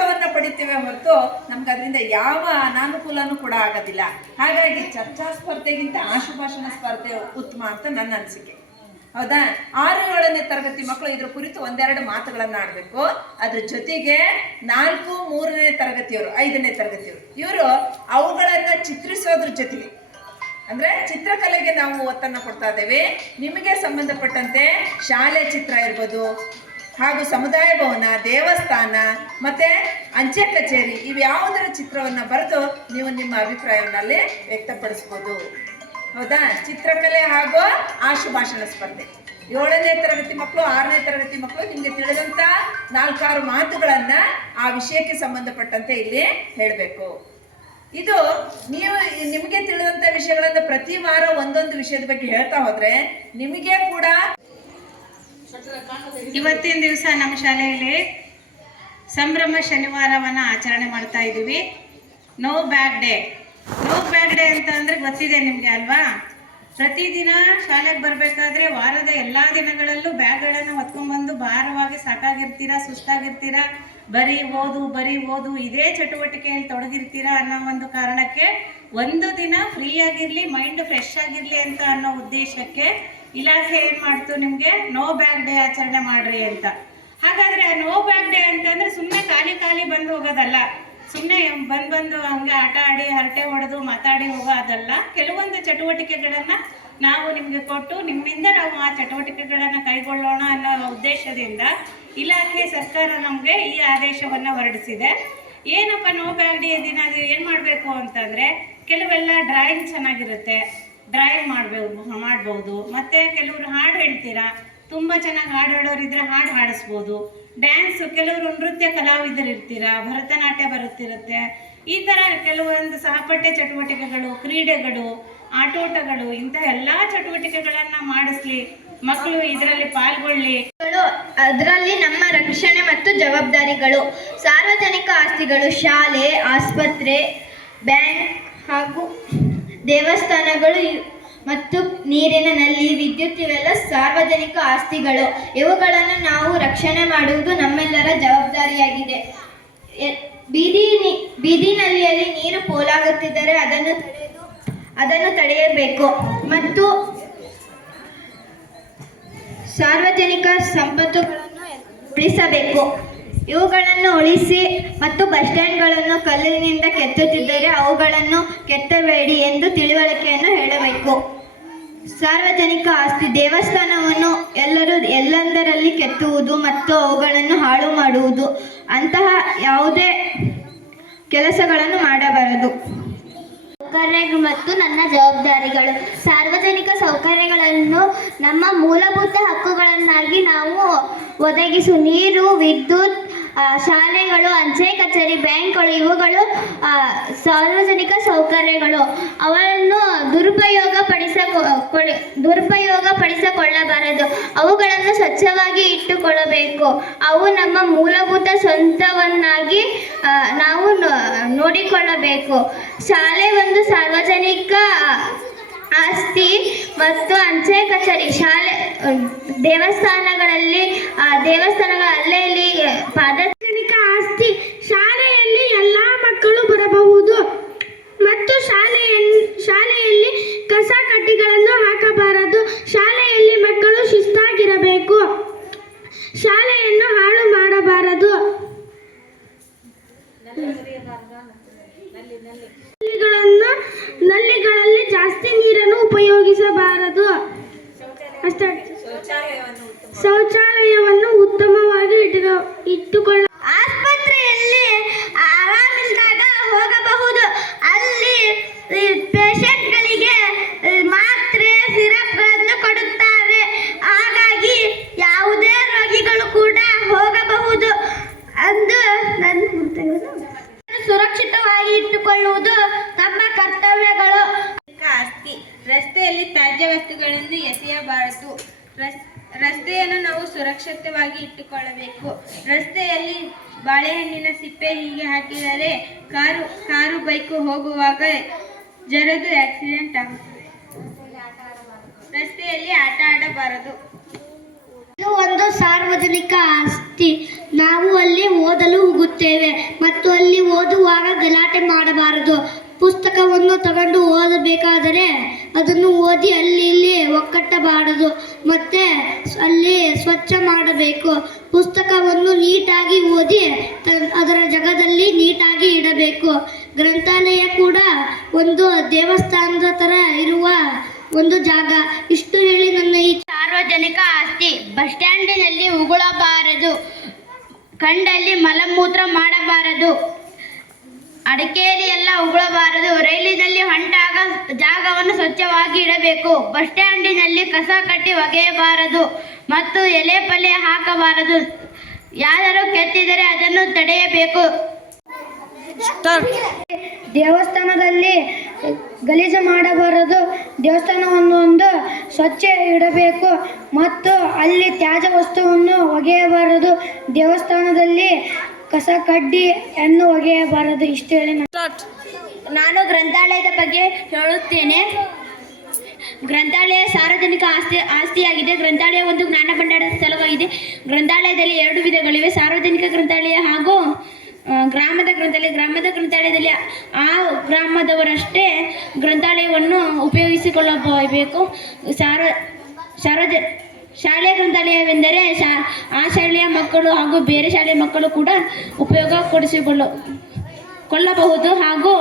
ಉಪಯೋಗವನ್ನ ಪಡಿತೇವೆ ಹೊರತು ನಮ್ಗೆ ಅದರಿಂದ ಯಾವ ಅನಾನುಕೂಲನೂ ಕೂಡ ಆಗೋದಿಲ್ಲ. ಹಾಗಾಗಿ ಚರ್ಚಾ ಸ್ಪರ್ಧೆಗಿಂತ ಆಶುಭಾಷಣ ಸ್ಪರ್ಧೆ ಉತ್ತಮ ಅಂತ ನನ್ನ ಅನಿಸಿಕೆ. ಹೌದಾ? ಆರು ಏಳನೇ ತರಗತಿ ಮಕ್ಕಳು ಇದ್ರ ಕುರಿತು ಒಂದೆರಡು ಮಾತುಗಳನ್ನು ಆಡಬೇಕು. ಅದ್ರ ಜೊತೆಗೆ ನಾಲ್ಕು, ಮೂರನೇ ತರಗತಿಯವರು, ಐದನೇ ತರಗತಿಯವರು. ಇವರು ಅವುಗಳನ್ನ ಚಿತ್ರಿಸೋದ್ರ ಜೊತೆಗೆ. ಅಂದ್ರೆ ಚಿತ್ರಕಲೆಗೆ ನಾವು ಒತ್ತನ್ನು ಕೊಡ್ತಾ ಇದ್ದೇವೆ. ನಿಮಗೆ ಸಂಬಂಧಪಟ್ಟಂತೆ ಶಾಲೆ ಚಿತ್ರ ಇರ್ಬೋದು ಹಾಗೂ ಸಮುದಾಯ ಭವನ, ದೇವಸ್ಥಾನ, ಮತ್ತೆ ಅಂಚೆ ಕಚೇರಿ ಇವ್ಯಾವುದರ ಚಿತ್ರವನ್ನ ಬರೆದು ನೀವು ನಿಮ್ಮ ಅಭಿಪ್ರಾಯವನ್ನಲ್ಲಿ ವ್ಯಕ್ತಪಡಿಸ್ಬೋದು. ಹೌದಾ? ಚಿತ್ರಕಲೆ ಹಾಗೂ ಆಶುಭಾಷಣ ಸ್ಪರ್ಧೆ. ಏಳನೇ ತರಗತಿ ಮಕ್ಕಳು ಆರನೇ ತರಗತಿ ಮಕ್ಕಳು ನಿಮಗೆ ತಿಳಿದಂತ ನಾಲ್ಕಾರು ಮಾತುಗಳನ್ನ ಆ ವಿಷಯಕ್ಕೆ ಸಂಬಂಧಪಟ್ಟಂತೆ ಇಲ್ಲಿ ಹೇಳಬೇಕು. ಇದು ನೀವು ನಿಮಗೆ ತಿಳಿದಂತ ವಿಷಯಗಳನ್ನ ಪ್ರತಿ ವಾರ ಒಂದೊಂದು ವಿಷಯದ ಬಗ್ಗೆ ಹೇಳ್ತಾ ಹೋದ್ರೆ ನಿಮಗೆ ಕೂಡ ಇವತ್ತಿನ ದಿವಸ ನಮ್ಮ ಶಾಲೆಯಲ್ಲಿ ಸಂಭ್ರಮ ಶನಿವಾರವನ್ನು ಆಚರಣೆ ಮಾಡ್ತಾ ಇದ್ದೀವಿ. No bag day no bag day ಅಂತ ಅಂದರೆ ಗೊತ್ತಿದೆ ನಿಮಗೆ ಅಲ್ವಾ? ಪ್ರತಿದಿನ ಶಾಲೆಗೆ ಬರಬೇಕಾದ್ರೆ ವಾರದ ಎಲ್ಲ ದಿನಗಳಲ್ಲೂ ಬ್ಯಾಗ್ಗಳನ್ನು ಹೊತ್ಕೊಂಡ್ಬಂದು ಭಾರವಾಗಿ ಸಾಕಾಗಿರ್ತೀರಾ, ಸುಸ್ತಾಗಿರ್ತೀರಾ, ಬರೀ ಓದು ಬರೀ ಓದು, ಇದೇ ಚಟುವಟಿಕೆಯಲ್ಲಿ ತೊಡಗಿರ್ತೀರಾ ಅನ್ನೋ ಒಂದು ಕಾರಣಕ್ಕೆ ಒಂದು ದಿನ ಫ್ರೀ ಆಗಿರಲಿ ಮೈಂಡ್ ಫ್ರೆಶ್ ಆಗಿರಲಿ ಅಂತ ಅನ್ನೋ ಉದ್ದೇಶಕ್ಕೆ ಇಲಾಖೆ ಏನು ಮಾಡ್ತು ನಿಮಗೆ? ನೋ ಬ್ಯಾಗ್ ಡೇ ಆಚರಣೆ ಮಾಡ್ರಿ ಅಂತ. ಹಾಗಾದ್ರೆ ನೋ ಬ್ಯಾಗ್ ಡೇ ಅಂತಂದ್ರೆ ಸುಮ್ಮನೆ ಖಾಲಿ ಖಾಲಿ ಬಂದು ಹೋಗೋದಲ್ಲ. ಸುಮ್ಮನೆ ಬಂದು ಬಂದು ಹಂಗೆ ಆಟ ಆಡಿ, ಹರಟೆ ಹೊಡೆದು, ಮಾತಾಡಿ ಹೋಗೋದಲ್ಲ ಕೆಲವೊಂದು ಚಟುವಟಿಕೆಗಳನ್ನು ನಾವು ನಿಮಗೆ ಕೊಟ್ಟು ನಿಮ್ಮಿಂದ ನಾವು ಆ ಚಟುವಟಿಕೆಗಳನ್ನು ಕೈಗೊಳ್ಳೋಣ ಅನ್ನೋ ಉದ್ದೇಶದಿಂದ ಇಲಾಖೆ ಸರ್ಕಾರ ನಮಗೆ ಈ ಆದೇಶವನ್ನು ಹೊರಡಿಸಿದೆ. ಏನಪ್ಪ ನೋ ಬ್ಯಾಗ್ ಡೇ ದಿನ ಏನು ಮಾಡಬೇಕು ಅಂತಂದರೆ, ಕೆಲವೆಲ್ಲ ಡ್ರಾಯಿಂಗ್ ಚೆನ್ನಾಗಿರುತ್ತೆ. ಡ್ರಾಯಿಂಗ್ ಮಾಡಬೇಕು ಮಾಡ್ಬೋದು. ಮತ್ತು ಕೆಲವರು ಹಾಡು ಹೇಳ್ತೀರಾ? ತುಂಬ ಚೆನ್ನಾಗಿ ಹಾಡು ಹೇಳೋರಿದ್ರೆ ಹಾಡು ಹಾಡಿಸ್ಬೋದು. ಡ್ಯಾನ್ಸ್ ಕೆಲವರು ನೃತ್ಯ ಕಲಾವಿದರು ಇರ್ತೀರಾ ಭರತನಾಟ್ಯ ಬರುತ್ತಿರುತ್ತೆ. ಈ ಥರ ಕೆಲವೊಂದು ಸಹಪಠ್ಯ ಚಟುವಟಿಕೆಗಳು, ಕ್ರೀಡೆಗಳು, ಆಟೋಟಗಳು, ಇಂಥ ಎಲ್ಲ ಚಟುವಟಿಕೆಗಳನ್ನು ಮಾಡಿಸ್ಲಿ. ಮಕ್ಕಳು ಇದರಲ್ಲಿ ಪಾಲ್ಗೊಳ್ಳಿ. ಅದರಲ್ಲಿ ನಮ್ಮ ರಕ್ಷಣೆ ಮತ್ತು ಜವಾಬ್ದಾರಿಗಳು. ಸಾರ್ವಜನಿಕ ಆಸ್ತಿಗಳು, ಶಾಲೆ, ಆಸ್ಪತ್ರೆ, ಬ್ಯಾಂಕ್ ಹಾಗೂ ದೇವಸ್ಥಾನಗಳು ಮತ್ತು ನೀರಿನ ನಲ್ಲಿ ವಿದ್ಯುತ್ ಇವೆಲ್ಲ ಸಾರ್ವಜನಿಕ ಆಸ್ತಿಗಳು. ಇವುಗಳನ್ನು ನಾವು ರಕ್ಷಣೆ ಮಾಡುವುದು ನಮ್ಮೆಲ್ಲರ ಜವಾಬ್ದಾರಿಯಾಗಿದೆ. ಬೀದಿ ಬೀದಿ ನಲ್ಲಿಯಲ್ಲಿ ನೀರು ಪೋಲಾಗುತ್ತಿದ್ದರೆ ಅದನ್ನು ತಡೆದು ಅದನ್ನು ತಡೆಯಬೇಕು. ಮತ್ತು ಸಾರ್ವಜನಿಕ ಸಂಪತ್ತುಗಳನ್ನು ಉಳಿಸಬೇಕು. ಇವುಗಳನ್ನು ಉಳಿಸಿ ಮತ್ತು ಬಸ್ ಸ್ಟ್ಯಾಂಡ್ಗಳನ್ನು ಕಲ್ಲಿನಿಂದ ಕೆತ್ತುತ್ತಿದ್ದರೆ ಅವುಗಳನ್ನು ಕೆತ್ತಬೇಡಿ ಎಂದು ತಿಳುವಳಿಕೆಯನ್ನು ಹೇಳಬೇಕು. ಸಾರ್ವಜನಿಕ ಆಸ್ತಿ, ದೇವಸ್ಥಾನವನ್ನು ಎಲ್ಲರೂ ಎಲ್ಲೆಂದರಲ್ಲಿ ಕೆತ್ತುವುದು ಮತ್ತು ಅವುಗಳನ್ನು ಹಾಳು ಮಾಡುವುದು, ಅಂತಹ ಯಾವುದೇ ಕೆಲಸಗಳನ್ನು ಮಾಡಬಾರದು. ಸೌಕರ್ಯಗಳು ಮತ್ತು ನನ್ನ ಜವಾಬ್ದಾರಿಗಳು. ಸಾರ್ವಜನಿಕ ಸೌಕರ್ಯಗಳನ್ನು ನಮ್ಮ ಮೂಲಭೂತ ಹಕ್ಕುಗಳನ್ನಾಗಿ ನಾವು ಒದಗಿಸು ನೀರು, ವಿದ್ಯುತ್ ಶಾಲೆಗಳು, ಅಂಚೆ, ಕಚೇರಿ, ಬ್ಯಾಂಕ್ಗಳು, ಇವುಗಳು ಸಾರ್ವಜನಿಕ ಸೌಕರ್ಯಗಳು. ಅವನ್ನು ದುರುಪಯೋಗ ಪಡಿಸ ದುರುಪಯೋಗ ಪಡಿಸಿಕೊಳ್ಳಬಾರದು. ಅವುಗಳನ್ನು ಸ್ವಚ್ಛವಾಗಿ ಇಟ್ಟುಕೊಳ್ಳಬೇಕು. ಅವು ನಮ್ಮ ಮೂಲಭೂತ ಸ್ವಂತವನ್ನಾಗಿ ನಾವು ನೋಡಿಕೊಳ್ಳಬೇಕು. ಶಾಲೆ ಒಂದು ಸಾರ್ವಜನಿಕ ಆಸ್ತಿ ಮತ್ತು ಅಂಚೆ ಕಚೇರಿ ಶಾಲೆ ದೇವಸ್ಥಾನಗಳಲ್ಲಿ ಆ, ದೇವಸ್ಥಾನಗಳ ಅಲ್ಲಲ್ಲಿ ಪಾದಕ್ಷಣಿಕ ಆಸ್ತಿ ಶಾಲೆಯಲ್ಲಿ ಎಲ್ಲ ಮಕ್ಕಳು ಬರಬಹುದು. ಮತ್ತು ಶಾಲೆಯಲ್ಲಿ ಶಾಲೆಯಲ್ಲಿ ಕಸ ಕಡ್ಡಿಗಳನ್ನು ಹಾಕಬಾರದು. ಶಾಲೆಯಲ್ಲಿ ಮಕ್ಕಳು ಶಿಸ್ತಾಗಿರಬೇಕು. ಶಾಲೆಯನ್ನು ಹಾಳು ಮಾಡಬಾರದು. ನಲ್ಲಿಗಳನ್ನು ನಲ್ಲಿಗಳಲ್ಲಿ ಜಾಸ್ತಿ ನೀರನ್ನು ಉಪಯೋಗಿಸಬಾರದು. ಅಷ್ಟೇ. ಶೌಚಾಲಯವನ್ನು ಉತ್ತಮವಾಗಿ ಇಟ್ಟು ಇಟ್ಟುಕೊಳ್ಳ ತ್ಯಾಜ್ಯ ವಸ್ತುಗಳನ್ನು ಎಸೆಯಬಾರದು. ರಸ್- ರಸ್ತೆಯನ್ನು ನಾವು ಸುರಕ್ಷಿತವಾಗಿ ಇಟ್ಟುಕೊಳ್ಳಬೇಕು. ರಸ್ತೆಯಲ್ಲಿ ಬಾಳೆಹಣ್ಣಿನ ಸಿಪ್ಪೆ ಹೀಗೆ ಹಾಕಿದರೆ ಕಾರು ಕಾರು ಬೈಕು ಹೋಗುವಾಗ ಜರದು ಆಕ್ಸಿಡೆಂಟ್ ಆಗುತ್ತದೆ. ರಸ್ತೆಯಲ್ಲಿ ಆಟ ಆಡಬಾರದು. ಇದು ಒಂದು ಸಾರ್ವಜನಿಕ ಆಸ್ತಿ. ನಾವು ಅಲ್ಲಿ ಓದಲು ಹೋಗುತ್ತೇವೆ ಮತ್ತು ಅಲ್ಲಿ ಓದುವಾಗ ಗಲಾಟೆ ಮಾಡಬಾರದು. ಪುಸ್ತಕವನ್ನು ತಗೊಂಡು ಓದಬೇಕಾದರೆ ಅದನ್ನು ಓದಿ ಅಲ್ಲಿ ಇಲ್ಲಿ ಒಕ್ಕಟ್ಟಬಾರದು. ಮತ್ತೆ ಅಲ್ಲಿ ಸ್ವಚ್ಛ ಮಾಡಬೇಕು. ಪುಸ್ತಕವನ್ನು ನೀಟಾಗಿ ಓದಿ ಅದರ ಜಾಗದಲ್ಲಿ ನೀಟಾಗಿ ಇಡಬೇಕು. ಗ್ರಂಥಾಲಯ ಕೂಡ ಒಂದು ದೇವಸ್ಥಾನದ ಥರ ಇರುವ ಒಂದು ಜಾಗ. ಇಷ್ಟು ಹೇಳಿ ನನ್ನ ಈ ಸಾರ್ವಜನಿಕ ಆಸ್ತಿ. ಬಸ್ ಸ್ಟ್ಯಾಂಡಿನಲ್ಲಿ ಉಗುಳಬಾರದು. ಕಂಡಲ್ಲಿ ಮಲಮೂತ್ರ ಮಾಡಬಾರದು. ಅಡಿಕೆಯಲ್ಲಿ ಎಲ್ಲ ಉಗುಳಬಾರದು. ರೈಲಿನಲ್ಲಿ ಹೊಂಟಾಗ ಜಾಗವನ್ನು ಸ್ವಚ್ಛವಾಗಿ ಇಡಬೇಕು. ಬಸ್ ಸ್ಟ್ಯಾಂಡಿನಲ್ಲಿ ಕಸ ಕಟ್ಟಿ ಒಗೆಯಬಾರದು ಮತ್ತು ಎಲೆ ಪಲ್ಯ ಹಾಕಬಾರದು. ಯಾರು ಕೆತ್ತಿದರೆ ಅದನ್ನು ತಡೆಯಬೇಕು. ದೇವಸ್ಥಾನದಲ್ಲಿ ಗಲೀಜು ಮಾಡಬಾರದು. ದೇವಸ್ಥಾನವನ್ನು ಒಂದು ಸ್ವಚ್ಛ ಇಡಬೇಕು ಮತ್ತು ಅಲ್ಲಿ ತ್ಯಾಜ್ಯ ವಸ್ತುವನ್ನು ಒಗೆಯಬಾರದು. ದೇವಸ್ಥಾನದಲ್ಲಿ ಕಸ ಕಡ್ಡಿಯನ್ನು ಒಗೆಯಬಾರದು, ಇಷ್ಟು ಹೇಳಿ ನಾನು- ಗ್ರಂಥಾಲಯದ ಬಗ್ಗೆ ಹೇಳುತ್ತೇನೆ. ಗ್ರಂಥಾಲಯ ಸಾರ್ವಜನಿಕ ಆಸ್ತಿ, ಆಸ್ತಿಯಾಗಿದೆ. ಗ್ರಂಥಾಲಯ ಒಂದು ಜ್ಞಾನ ಭಂಡಾರದ ಸ್ಥಳವಾಗಿದೆ. ಗ್ರಂಥಾಲಯದಲ್ಲಿ ಎರಡು ವಿಧಗಳಿವೆ. ಸಾರ್ವಜನಿಕ ಗ್ರಂಥಾಲಯ ಹಾಗೂ ಗ್ರಾಮದ ಗ್ರಂಥಾಲಯ. ಗ್ರಾಮದ ಗ್ರಂಥಾಲಯದಲ್ಲಿ ಆ ಗ್ರಾಮದವರಷ್ಟೇ ಗ್ರಂಥಾಲಯವನ್ನು ಉಪಯೋಗಿಸಿಕೊಳ್ಳಬೇಕು ಸಾರ್ವ, ಸಾರ್ವಜ ಶಾಲೆಯ ಗ್ರಂಥಾಲಯವೆಂದರೆ ಶಾ, ಆ ಶಾಲೆಯ ಮಕ್ಕಳು ಹಾಗೂ ಬೇರೆ ಶಾಲೆಯ ಮಕ್ಕಳು ಕೂಡ ಉಪಯೋಗ ಕೊಡಿಸಿಕೊಳ್ಳ, ಕೊಳ್ಳಬಹುದು. ಹಾಗೂ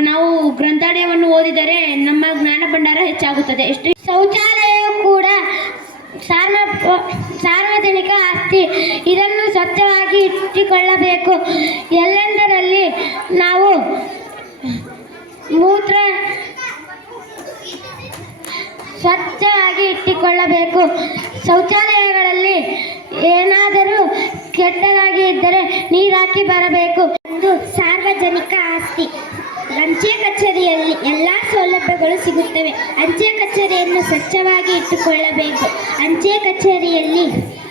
ನಾವು ಗ್ರಂಥಾಲಯವನ್ನು ಓದಿದರೆ ನಮ್ಮ ಜ್ಞಾನ ಭಂಡಾರ ಹೆಚ್ಚಾಗುತ್ತದೆ. ಎಷ್ಟು ಶೌಚಾಲಯವು ಕೂಡ ಸಾರ್ವ, ಸಾರ್ವಜನಿಕ ಆಸ್ತಿ. ಇದನ್ನು ಸ್ವಚ್ಛವಾಗಿ ಇಟ್ಟುಕೊಳ್ಳಬೇಕು. ಎಲ್ಲೆಂದರಲ್ಲಿ ನಾವು ಮೂತ್ರ ಸ್ವಚ್ಛವಾಗಿ ಇಟ್ಟುಕೊಳ್ಳಬೇಕು ಶೌಚಾಲಯಗಳಲ್ಲಿ ಏನಾದರೂ ಕೆಟ್ಟದಾಗಿ ಇದ್ದರೆ ನೀರಾಕಿ ಬರಬೇಕು ಒಂದು ಸಾರ್ವಜನಿಕ ಆಸ್ತಿ. ಅಂಚೆ ಕಚೇರಿಯಲ್ಲಿ ಎಲ್ಲ ಸೌಲಭ್ಯಗಳು ಸಿಗುತ್ತವೆ. ಅಂಚೆ ಕಚೇರಿಯನ್ನು ಸ್ವಚ್ಛವಾಗಿ ಇಟ್ಟುಕೊಳ್ಳಬೇಕು. ಅಂಚೆ ಕಚೇರಿಯಲ್ಲಿ